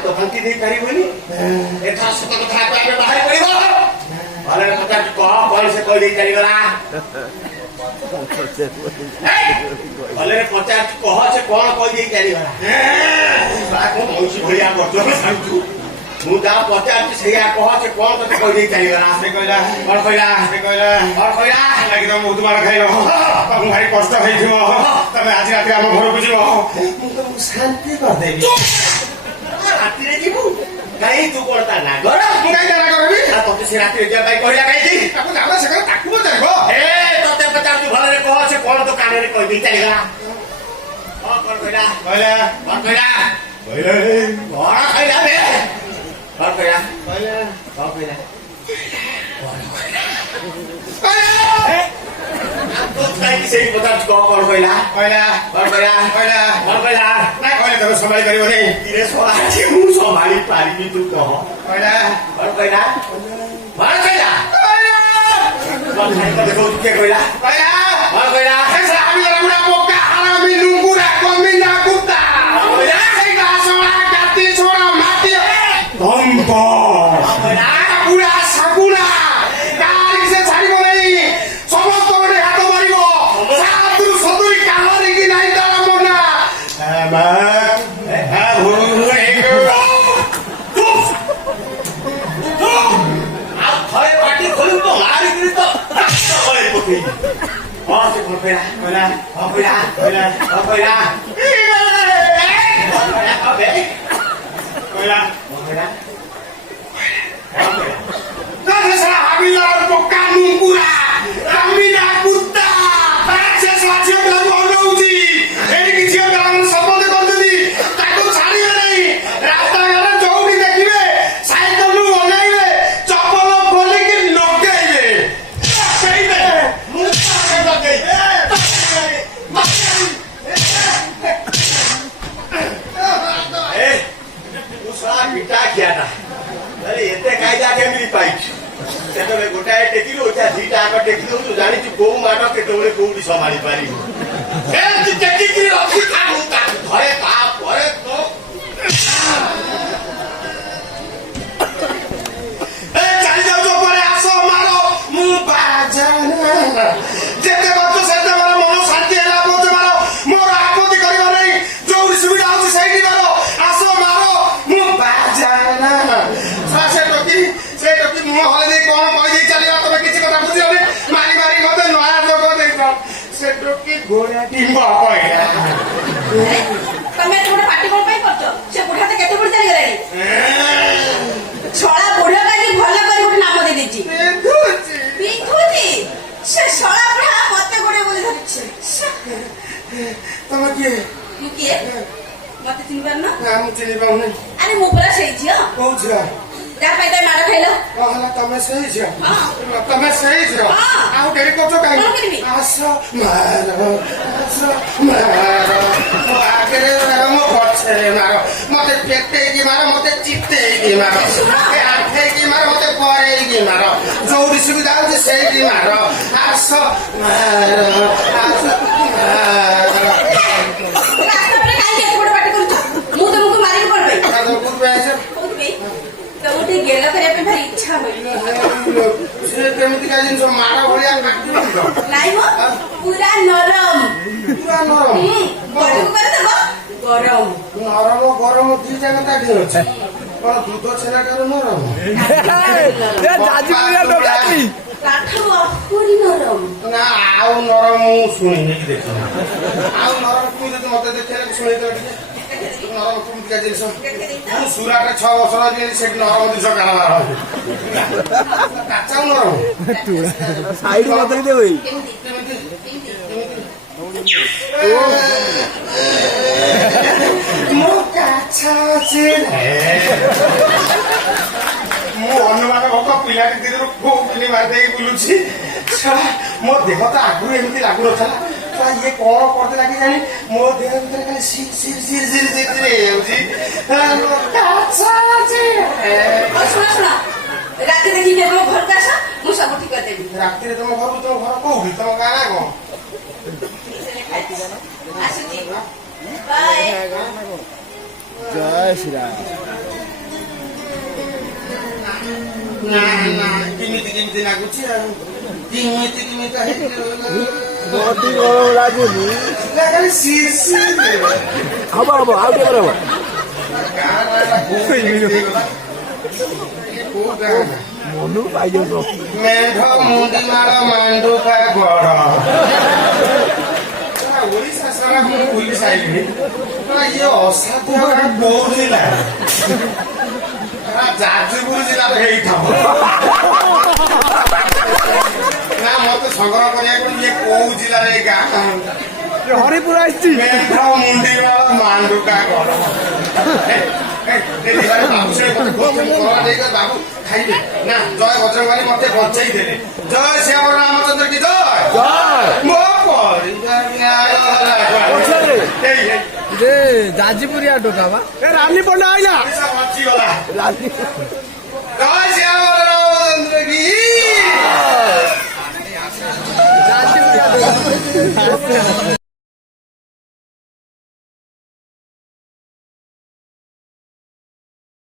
तो फंकी नहीं करी बोली एथा सत कथा पे बाहर पड़िबो भले कथा कह कल से कोई नहीं चली गला भले कथा कह से कोन कोई नहीं चली गला बात को मौसी भैया करतो सांतु मु जा पचार सेया कह से कोन तो कोई नहीं चली गला से कहला और कहला लागी तो मु तुम्हारा खाइलो तब भारी कष्ट होई थिबो तबे आज रात हम घर को जीवो मु तो शांति कर देबी राती रे जीवु काई तू करता ना घर तू काई ना करबी आ तो से राती जे बाई कहला काई जी ताको जाबा से कर ताकू जाइबो ए तोते पचार तू भले रे कह से कोन तो काने रे कोई नहीं चली गला ओ कर कहला कहला कहला बड़ा कहला बे और कहला तो काई से बता कौन कहला ना कहले तो संभाली करियो नै तिरे सोला छी मु संभाली पारिबी तू कह कहला देखो के कहला ऐसा हामी रमुना मोका हरामी लुंगुरा कमिना कुत्ता कहला ए गासोला काटी छोरा माटी बम्बो पूरा सगुना गाड़ी से छाड़िबो नै समस्त रे हाथ मारिबो सातुर सतुरी काहरी की नाही तारा मोना बा संभाली पारी घरे बाप घरे तो चली जाऊ तो पर आस मारो मु बाजाना जेते बच्चो सेते मारो मन शांति होला बोते मारो मोर आपत्ति करियो नै जो सुविधा होछि सेही मारो आस मारो मु बाजाना से टोकी मु हले दे कोन कहि दे चलियो तबे किछि कथा बुझियो नै मारी मते नया लोग देखो से टोकी घोड़ा टिंबा कहया तमे थोड़ा पार्टी कोन पई करतो से बुढ़ा ते केते बुढ़ चली गलानी छोड़ा बुढ़ा काली भलो करी गुटे नाम दे देची बिथुती से छोड़ा बुढ़ा मते गुटे बोली धरछि तमे के मते चिनबार ना हम चिनिबाउ नै अरे मु पूरा सही छियो कहू छिरा जा पैदा मार खाइलो कहला तमे सही छियो तमे सही छियो आउ डेरी करतो काई आस मारो आगे मो पछे मारो मते पेटे की मारो मते चित्ते की मारो मते आठे की मारो मते परे की मारो जोड़ी सुविधा होछि सेही की मारो आस मारो रास्ता पर काई के थोड़ा पार्टी करतो मु तुमको मारी पड़बे तो कुछ पैसे तो उठे गेला करे पे भारी इच्छा होई से केमिति का जिंस मारा भलिया काटी नाही हो पूरा नरम बड़ू करे देबो गरम दी जगह काटी अछि कोन दूध छेना करो नरम ए जाजी पुरिया डोकाकी काठो अखुरी नरम ना आउ नरम सुनि नै देखि आउ नरम कुइ त मते देखेले सुनि त नरम कुइ का जिंस सुरा के 6 वर्ष जे से नरम दिस काला काचा नरम साइड बदली दे होई मो काचा से मो अनुमान भक पिला के दिरु को पिली मार दे बुलुछि मो देह त आगु एमिति लागु नथला ये कौन करते लगे जानी मो देह भीतर खाली सिर रे होजी काचा से सुना राती देखि के घर का मु सब ठीक कर देबी राती रे तुम घर को भी तुम गाना को জয় শ্রীরাম। ନା ନା କେମିତି କେମିତି ଲାଗୁଛି ଆଉ କେମିତି ବଡି ଗରମ ଲାଗୁନି। ଖାଲି ଶିଶି ହବ ହବ ଆଉ ଟିକେ ହବ। ମନୁ ପାଇଯାଉ ମେଘ ମୁଣ୍ଡି ମାଳ ମାଣ୍ଡୁକା ଗଡ଼ ଓଡ଼ିଶା ସାରା ମୁଁ ବୁଲି ସାରିଲିଣି ଇଏ ଅସାଧ୍ୟ କୋଉ ଜିଲ୍ଲା ଯାଜପୁର ଜିଲ୍ଲାର ହେଇଥାଉ ନା ମତେ ସଂଗ୍ରହ କରିବାକୁ ଇଏ କୋଉ ଜିଲ୍ଲାର ଏଇ ଗାଁ ହରିପୁର ଆସିଛି। ମେଘ ମୁଣ୍ଡି ମାଳ ମାଣ୍ଡୁକା ଗଡ଼ ବାବୁ ଖାଇବେ ନା ଜୟ ବଜରଙ୍ଗବାଲି ମତେ ବଞ୍ଚେଇ ଦେଲେ ଜୟ ଶ୍ୟାମ ରାମଚନ୍ଦ୍ର କି ଜୟ ମୋ ଯାଜିପୁରିଆ ଟୋକା ବା ରାନୀ ପଣ୍ଡା ଆଇଲା ବଞ୍ଚିଗଲା ରାନୀ